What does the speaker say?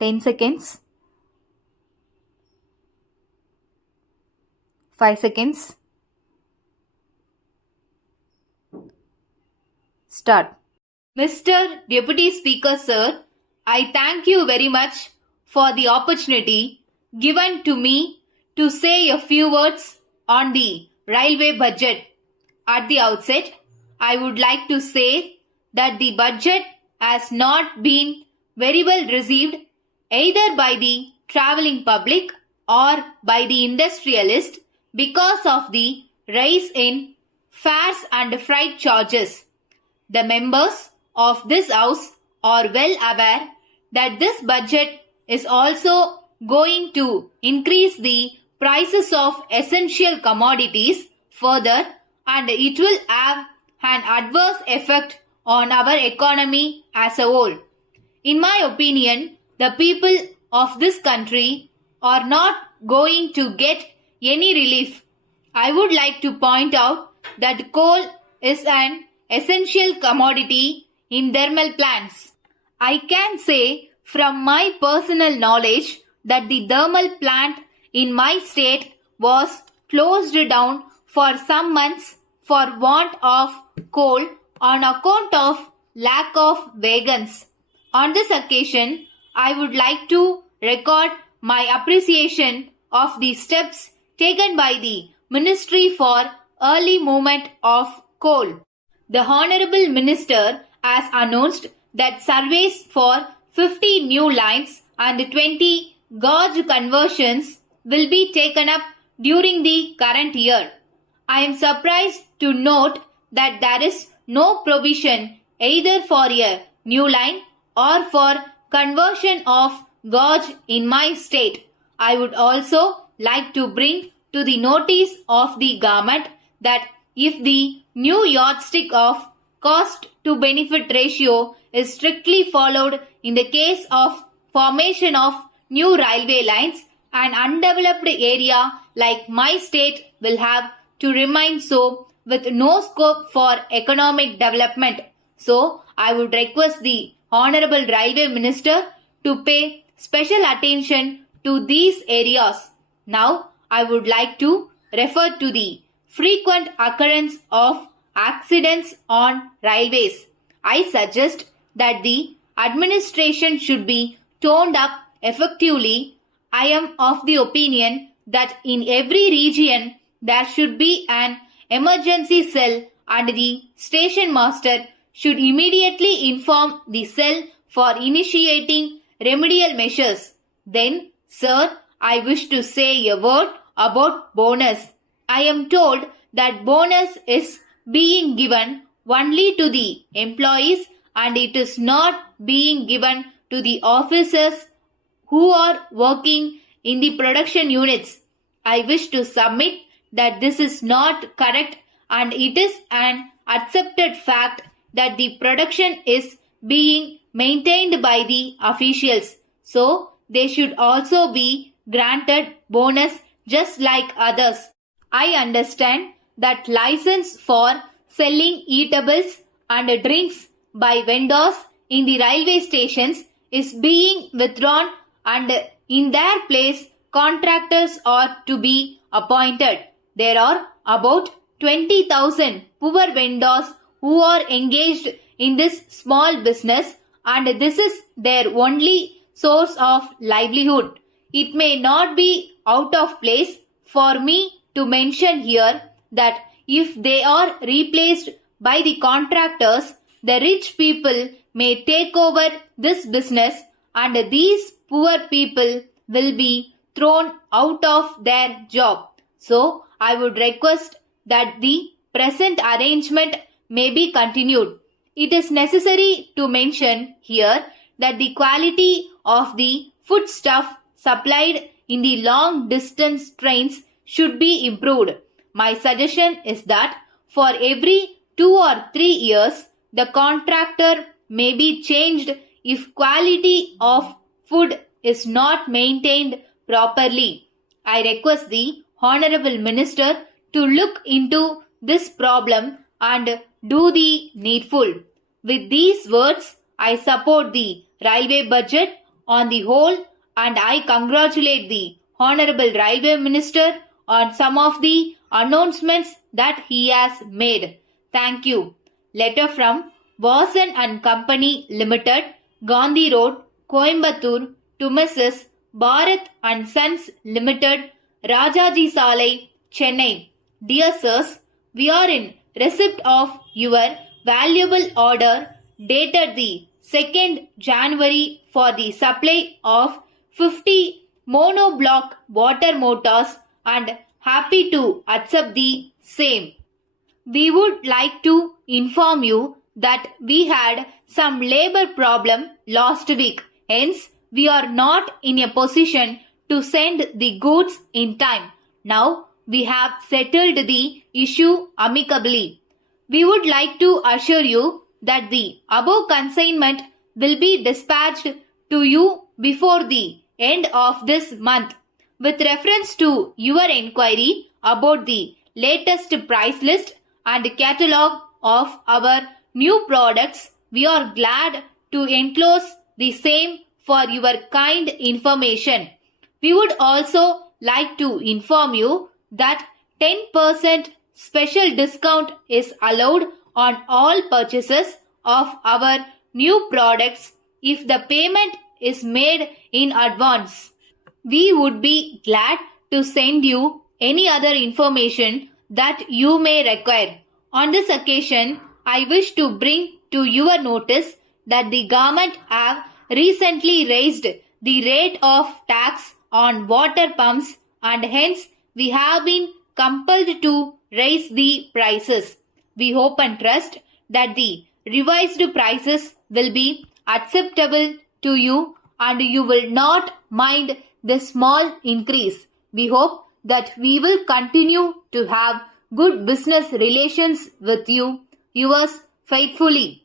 10 seconds. 5 seconds. Start. Mr. Deputy Speaker, sir, I thank you very much for the opportunity given to me to say a few words on the railway budget. At the outset, I would like to say that the budget has not been very well received either by the travelling public or by the industrialist because of the rise in fares and freight charges. The members of this house are well aware that this budget is also going to increase the prices of essential commodities further, and it will have an adverse effect on our economy as a whole. In my opinion, the people of this country are not going to get any relief. I would like to point out that coal is an essential commodity in thermal plants. I can say from my personal knowledge that the thermal plant in my state was closed down for some months for want of coal on account of lack of wagons. On this occasion, I would like to record my appreciation of the steps taken by the Ministry for Early Movement of Coal. The Honorable Minister has announced that surveys for 50 new lines and 20 gauge conversions will be taken up during the current year. I am surprised to note that there is no provision either for a new line or for conversion of gauge in my state. I would also like to bring to the notice of the government that if the new yardstick of cost to benefit ratio is strictly followed in the case of formation of new railway lines, an undeveloped area like my state will have to remain so with no scope for economic development. So, I would request the Honorable Railway Minister to pay special attention to these areas. Now, I would like to refer to the frequent occurrence of accidents on railways. I suggest that the administration should be toned up effectively. I am of the opinion that in every region there should be an emergency cell and the station master should immediately inform the cell for initiating remedial measures. Then, sir, I wish to say a word about bonus. I am told that bonus is being given only to the employees and it is not being given to the officers who are working in the production units. I wish to submit that this is not correct and it is an accepted fact that the production is being maintained by the officials. So, they should also be granted bonus just like others. I understand that license for selling eatables and drinks by vendors in the railway stations is being withdrawn and in their place contractors are to be appointed. There are about 20,000 poor vendors who are engaged in this small business and this is their only source of livelihood. It may not be out of place for me to mention here that if they are replaced by the contractors, the rich people may take over this business and these poor people will be thrown out of their job. So, I would request that the present arrangement may be continued. It is necessary to mention here that the quality of the foodstuff supplied in the long distance trains should be improved. My suggestion is that for every 2 or 3 years, the contractor may be changed if quality of food is not maintained properly. I request the Honorable Minister to look into this problem and do the needful. With these words, I support the railway budget on the whole, and I congratulate the Honorable Railway Minister on some of the announcements that he has made. Thank you. Letter from Vasan and Company Limited, Gandhi Road, Coimbatore to Mrs. Bharat and Sons Limited, Rajaji Salai, Chennai. Dear sirs, we are in receipt of your valuable order dated the 2nd January for the supply of 50 monoblock water motors and happy to accept the same. We would like to inform you that we had some labor problem last week. Hence, we are not in a position to send the goods in time. Now, we have settled the issue amicably. We would like to assure you that the above consignment will be dispatched to you before the end of this month. With reference to your inquiry about the latest price list and catalog of our new products, we are glad to enclose the same for your kind information. We would also like to inform you that 10% special discount is allowed on all purchases of our new products if the payment is made in advance. We would be glad to send you any other information that you may require. On this occasion, I wish to bring to your notice that the government have recently raised the rate of tax on water pumps and hence we have been compelled to raise the prices. We hope and trust that the revised prices will be acceptable to you and you will not mind the small increase. We hope that we will continue to have good business relations with you. Yours faithfully.